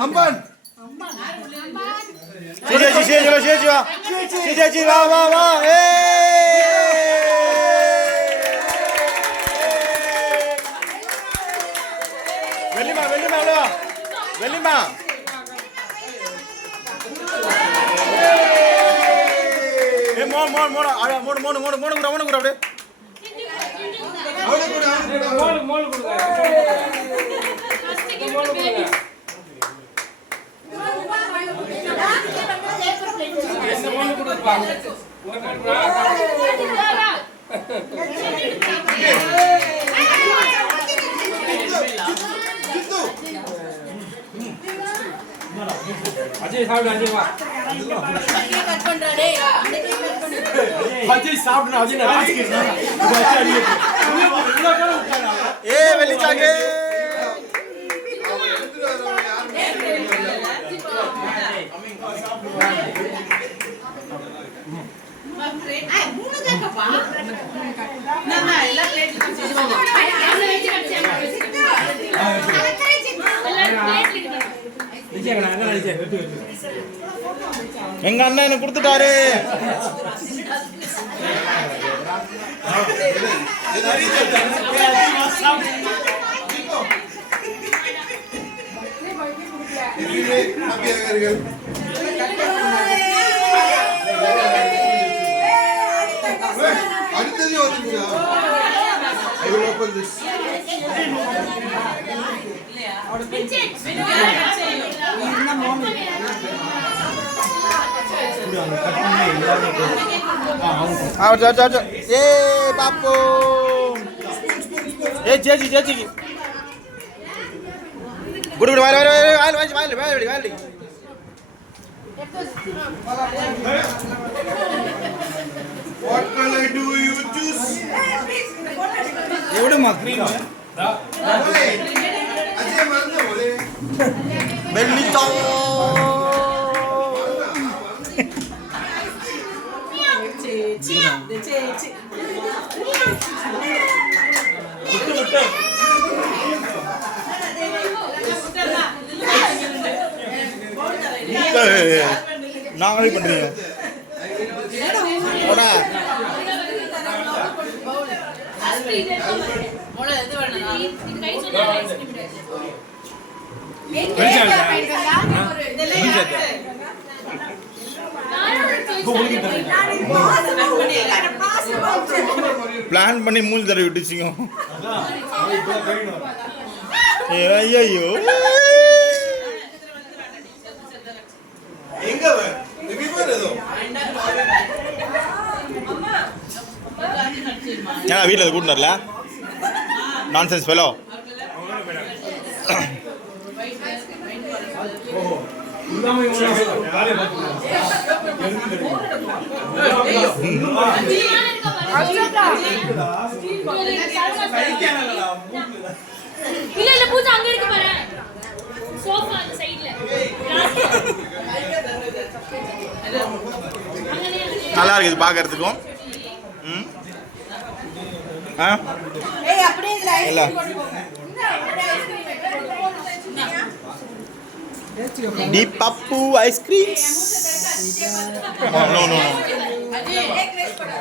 அம்பான் சேச்சி வா வா வா வெள்ளிமா அஜய் சாப்பிடு அஜய் வா கட் பண்றா டேய் அஜய் சாப்பிடு அஜய் ஏ வெள்ளிச்சாக்கு மூணு கேக்கப்பா நான் எல்லா பிளேட்ல எங்க அண்ணன் எனக்கு கொடுத்துட்டாரு. அடுத்தது வந்துச்சா I will open this. ஏ பாப்பு ஏ சேச்சி குடு குடு வாயில் What color do you choose? எவ்வளவுமா கிரீன் அஜய் மறந்து போலே வெள்ளிச்சா சேச்சி நாங்களே பண்றீங்க போடா மோள எது வேணும்னா இது கை சொன்னா ஐஸ்கிரீம் பிளான் பண்ணி மூஞ்சி தடவி விட்டுச்சிங்க. ஐயோ எங்க வே ரிவர் ஏதோ ஏன்னா வீட்டில் அதை கூட்டினார்ல நான்சென்ஸ் ஃபெலோ. இல்ல பூஜா அங்க இருக்கு பாரு சோஃபா அந்த சைடுல நல்லா இருக்கு இது பார்க்கறதுக்கும். ஏய் அப்படியே இதுல இல்ல டி பப்பு ஐஸ்கிரீம்ஸ். நோ அஜய் एक रेस पड़ा